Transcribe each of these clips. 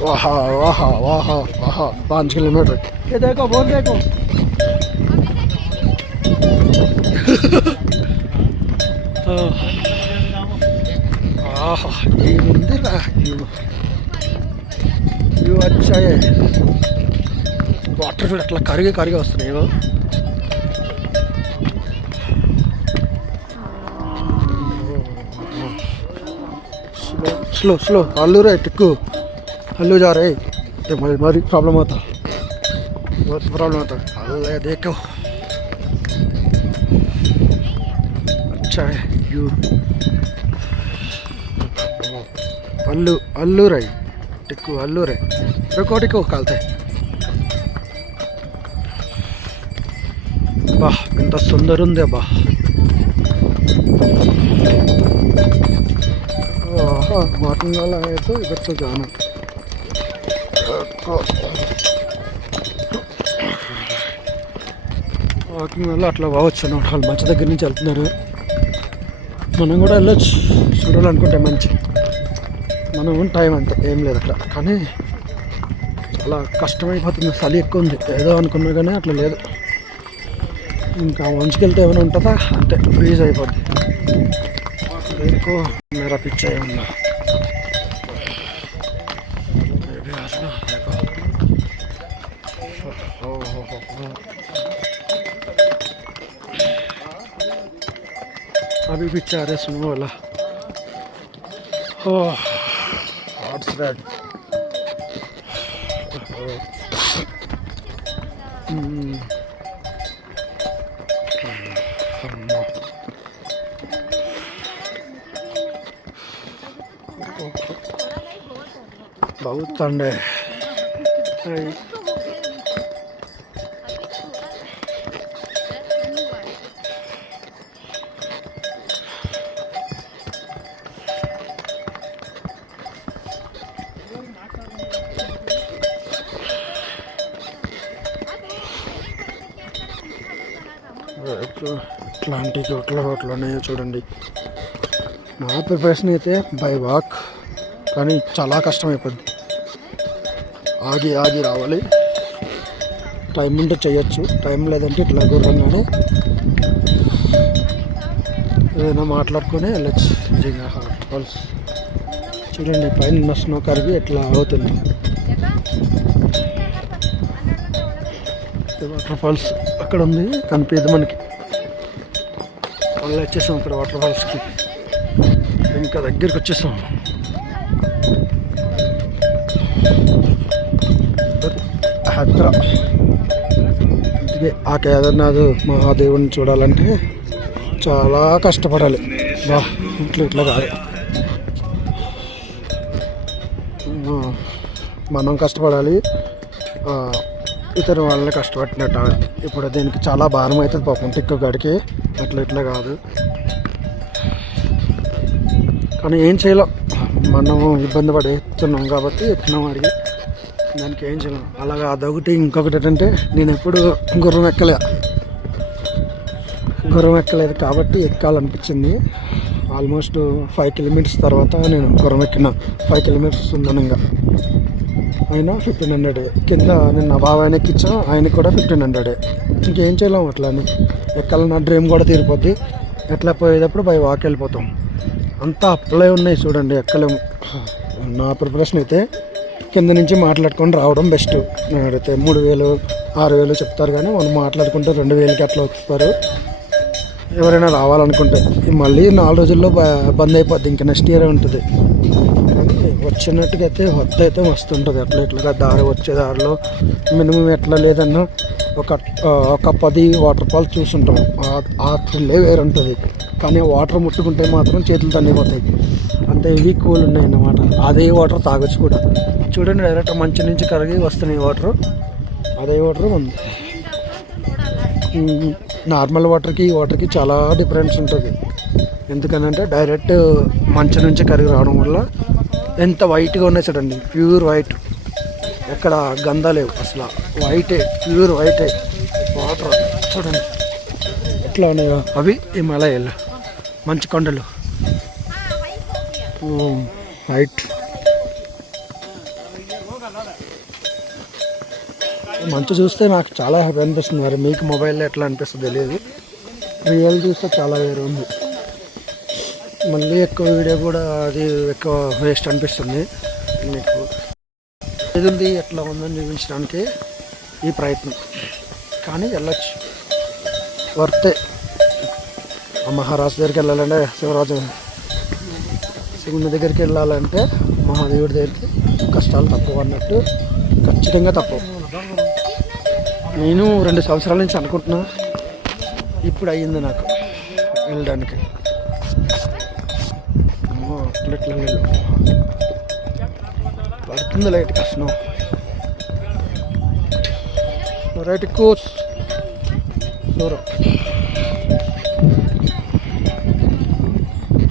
वाह वाह वाह वाह 5 किलोमीटर। ये देखो बोल देखो ये मंदिर व्यू अच्छा है। వాటర్ చూడ అట్లా కరిగే వస్తున్నాయి. स्लो स्लो हल्लू रे टिक्कू हल्लू जा रहे मरी प्रॉब्लम होता बहुत प्रॉब्लम होता। हल्ले देखो अच्छा है व्यू। हल्लू हल्लू रे टिक्कू हल्लू रे रुको टिक्कू कालते बा इंत सुंदर ఉంది అబ్బా। वाकिंग वाला है तो इधर से जाना। వాకింగ్ వల్ల అట్లా పోవచ్చు అన్నమాట। వాళ్ళు మంచి దగ్గర నుంచి వెళ్తున్నారు, మనం కూడా వెళ్ళొచ్చు చూడాలనుకుంటే మంచి। మనం టైం అంతే ఏం లేదు అక్కడ, కానీ చాలా కష్టమైపోతుంది, చలి ఎక్కువ ఉంది। ఏదో అనుకున్నా కానీ అట్లా లేదు, ఇంకా మంచికి వెళ్తే ఏమైనా ఉంటుందా అంటే ఫ్రీజ్ అయిపోద్ది। ఎక్కువ मेरा पीछे है उनका अभी पीछे आ रहे सुनो वाला हॉर्स राइड। बहुत ठंड है। ఇట్లాంటి హోటల్లోనే చూడండి। నా ప్రిపరేషన్ అయితే బై వాక్, కానీ చాలా కష్టమైపోద్ది, ఆగి రావాలి। టైం ఉంటే చేయొచ్చు, టైం లేదంటే ఇట్లా గుర్రంగానే ఏదైనా మాట్లాడుకొని వెళ్ళచ్చు ఈజీగా। వాటర్ ఫాల్స్ చూడండి, పైన స్నో కరిగి ఎట్లా అవుతుంది। వాటర్ ఫాల్స్ అక్కడ ఉంది, కనిపించదు మనకి। మళ్ళీ వచ్చేసాం ఇక్కడ వాటర్ ఫాల్స్కి, ఇంకా దగ్గరికి వచ్చేసాం। హత్ర అందుకే ఆ కేదార్నాథ్ మహాదేవుని చూడాలంటే చాలా కష్టపడాలి బా, ఇట్లా కాదు। మనం కష్టపడాలి, ఇతర వాళ్ళని కష్టపడినట్టు। ఇప్పుడు దీనికి చాలా భారం అవుతుంది పాపం టిక్కు గడికి, ఇట్లా కాదు, కానీ ఏం చేయలేం, మనం ఇబ్బంది పడుతున్నాం కాబట్టి ఎక్కినాం అడిగి, దానికి ఏం చేయలేం। అలాగా అదొకటి। ఇంకొకటి ఏంటంటే నేను ఎప్పుడు గుర్రం ఎక్కలేదు కాబట్టి ఎక్కాలనిపించింది। ఆల్మోస్ట్ 5 కిలోమీటర్స్ తర్వాత నేను గుర్రం ఎక్కిన, 5 కిలోమీటర్స్ ఉందనంగా అయినా 1500 కింద నేను నా బాబాయ్ ఎక్కించా, ఆయనకి కూడా 1500। ఇంకేం చేయలేం, అట్లా అని ఎక్కాలని నా డ్రీమ్ కూడా తీరిపోద్ది। ఎట్లా పోయేటప్పుడు బై వాక్ వెళ్ళిపోతాం, అంతా అప్లై ఉన్నాయి చూడండి, ఎక్కలేము। నా ప్రిపరేషన్ అయితే కింద నుంచి మాట్లాడుకొని రావడం బెస్ట్। నేను అడిగితే 3000 6000 చెప్తారు, కానీ మనం మాట్లాడుకుంటే 2000కి అట్లా వస్తారు ఎవరైనా రావాలనుకుంటే। మళ్ళీ 4 రోజుల్లో బంద్ అయిపోద్ది, ఇంకా నెక్స్ట్ ఇయర్ ఉంటుంది। కానీ వచ్చినట్టుగా అయితే అయితే మస్తు ఉంటుంది। ఇట్లా దారి వచ్చే దారిలో మినిమం ఎట్లా లేదన్నా ఒక 10 వాటర్ ఫాల్స్ చూసుంటాం, ఆ థ్రిల్లే వేరు ఉంటుంది। కానీ వాటర్ ముట్టుకుంటే మాత్రం చేతులు తన్నిపోతాయి, అంత హెవీ కూల్ ఉన్నాయి అన్నమాట। అదే వాటర్ తాగొచ్చు కూడా, చూడండి డైరెక్ట్ మంచి నుంచి కరిగి వస్తున్నాయి వాటర్, అదే వాటర్ ఉంది। నార్మల్ వాటర్కి ఈ వాటర్కి చాలా డిఫరెన్స్ ఉంటుంది, ఎందుకనంటే డైరెక్ట్ మంచు నుంచి కరిగి రావడం వల్ల ఎంత వైట్గా ఉన్నాయి చూడండి, ప్యూర్ వైట్, ఎక్కడ గంధ లేవు అసలు, వైటే ప్యూర్ వైటే వాటర్ చూడండి ఎట్లా ఉన్నాయో। అవి హిమాలయాలు మంచు కొండలు వైట్। మంచు చూస్తే నాకు చాలా హ్యాపీ అనిపిస్తుంది. మరి మీకు మొబైల్లో ఎట్లా అనిపిస్తుందో తెలియదు, రియల్ చూస్తే చాలా వేరు ఉంది. మళ్ళీ ఎక్కువ వీడియో కూడా అది ఎక్కువ వేస్ట్ అనిపిస్తుంది. మీకు ఇది ఎట్లా ఉందని చూపించడానికి ఈ ప్రయత్నం, కానీ వెళ్ళొచ్చు, వర్తే. మహారాజు దగ్గరికి వెళ్ళాలంటే శివుని దగ్గరికి వెళ్ళాలంటే మహాదేవుడి దగ్గరికి కష్టాలు తప్పవు అన్నట్టు ఖచ్చితంగా తప్పవు. నేను 2 సంవత్సరాల నుంచి అనుకుంటున్నా, ఇప్పుడు అయ్యింది నాకు వెళ్ళడానికి. అట్లెట్లా వెళ్ళు పడుతుంది లైట్గా స్నో. రైట్ కోర్స్ దూరం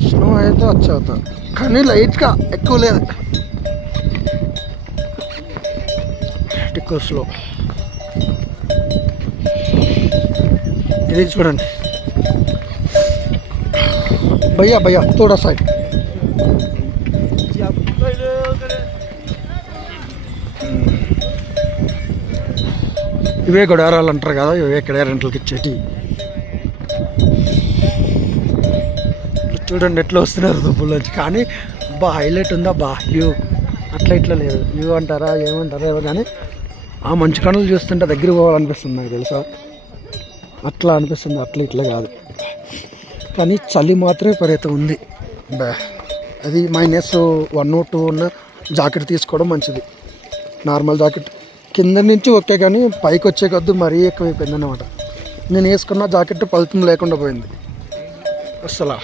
స్నో అయితే వచ్చేవుతాం, కానీ లైట్గా ఎక్కువ లేదు, ఎక్కువ స్లో. ఇది చూడండి భయ్యా భయ్యా తోడా సైడ్. ఇవే గొడారాలు అంటారు కదా, ఇవే ఇక్కడ రెంట్లకి ఇచ్చేటి. చూడండి ఎట్లా వస్తున్నారు దుబ్బుల్లోంచి, కానీ హైలైట్ ఉందా వ్యూ. అట్లా ఇట్లా లేదు, వ్యూ అంటారా ఏమంటారా ఏమో, కానీ ఆ మంచు కణులు చూస్తుంటే దగ్గర పోవాలనిపిస్తుంది నాకు తెలుసా. అట్లా అనిపిస్తుంది, అట్లా ఇట్లా కాదు. కానీ చలి మాత్రమే విపరీతం ఉంది. అది -1 2 ఉన్న జాకెట్ తీసుకోవడం మంచిది. నార్మల్ జాకెట్ కింద నుంచి ఓకే, కానీ పైకి వచ్చే కొద్దు మరీ ఎక్కువైపోయింది అన్నమాట. నేను వేసుకున్న జాకెట్ ఫలితం లేకుండా పోయింది అసలు.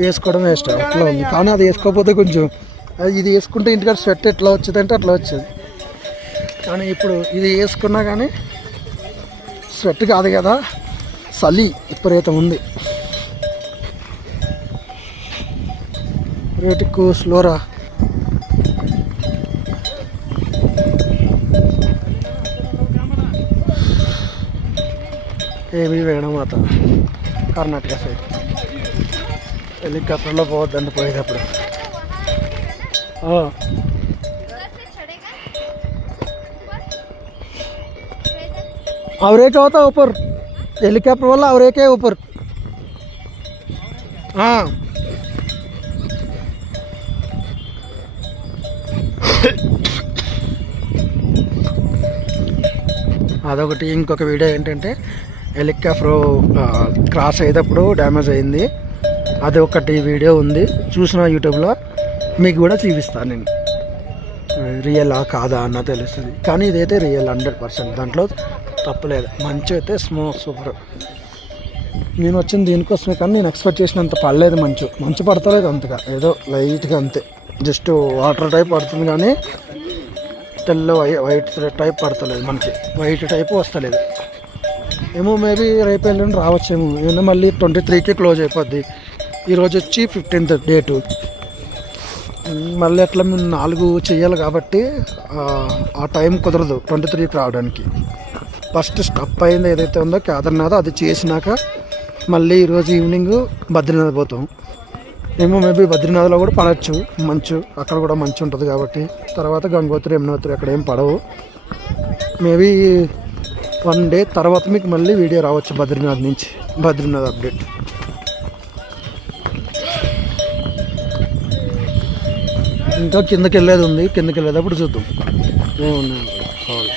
వేసుకోవడం వేస్ట్ అట్లా ఉంది. కానీ అది వేసుకోకపోతే కొంచెం, ఇది వేసుకుంటే ఇంటికాడ స్వెట్ ఎట్లా వచ్చేది అంటే అట్లా వచ్చేది. కానీ ఇప్పుడు ఇది వేసుకున్నా కానీ స్వెట్ కాదు కదా, చలి విపరీతం ఉంది. రేటుకు స్లోరా. ఏమి వేణమాత కర్ణాటక సైడ్ హెలికాప్టర్లో పోవద్దండి పోయేటప్పుడు. और एक होता ऊपर हेलीकॉप्टर वाला, और एक है ऊपर. हाँ అదొకటి. ఇంకొక వీడియో ఏంటంటే హెలికాప్టర్ క్రాస్ అయ్యేటప్పుడు డ్యామేజ్ అయింది, అది ఒకటి వీడియో ఉంది, చూసిన యూట్యూబ్లో. మీకు కూడా చూపిస్తాను నేను, రియల్ కాదా అన్న తెలుస్తుంది. కానీ ఇదైతే రియల్ 100%, దాంట్లో తప్పలేదు. మంచు అయితే సూపర్. నేను వచ్చింది దీనికోసమే, కానీ నేను ఎక్స్పెక్ట్ చేసినంత పడలేదు. మంచు పడతలేదు అంతగా, ఏదో లైట్గా అంతే, జస్ట్ వాటర్ టైప్ పడుతుంది, కానీ తెల్ల వైట్ టైప్ పడతలేదు. మనకి వైట్ టైప్ వస్తలేదు ఏమో. మేబీ రేపు వెళ్ళి రావచ్చేమో. ఏమో మళ్ళీ 23కి క్లోజ్ అయిపోద్ది. ఈరోజు వచ్చి 15th డేటు. మళ్ళీ అట్లా మేము 4 చెయ్యాలి కాబట్టి ఆ టైం కుదరదు 23కి రావడానికి. ఫస్ట్ స్టప్ అయింది ఏదైతే ఉందో కేదార్నాథ్, అది చేసినాక మళ్ళీ ఈరోజు ఈవినింగ్ బద్రీనాథ్ పోతాం. ఏమో మేబీ బద్రీనాథ్లో కూడా పడవచ్చు మంచు, అక్కడ కూడా మంచు ఉంటుంది కాబట్టి. తర్వాత గంగోత్రి యమునోత్రి అక్కడ ఏం పడవు. మేబీ 1 డే తర్వాత మీకు మళ్ళీ వీడియో రావచ్చు బద్రీనాథ్ నుంచి, బద్రీనాథ్ అప్డేట్. ఇంకా కిందకి వెళ్ళేది ఉంది, కిందకి వెళ్ళేటప్పుడు చూద్దాం ఏమున్నాయి కావాలి.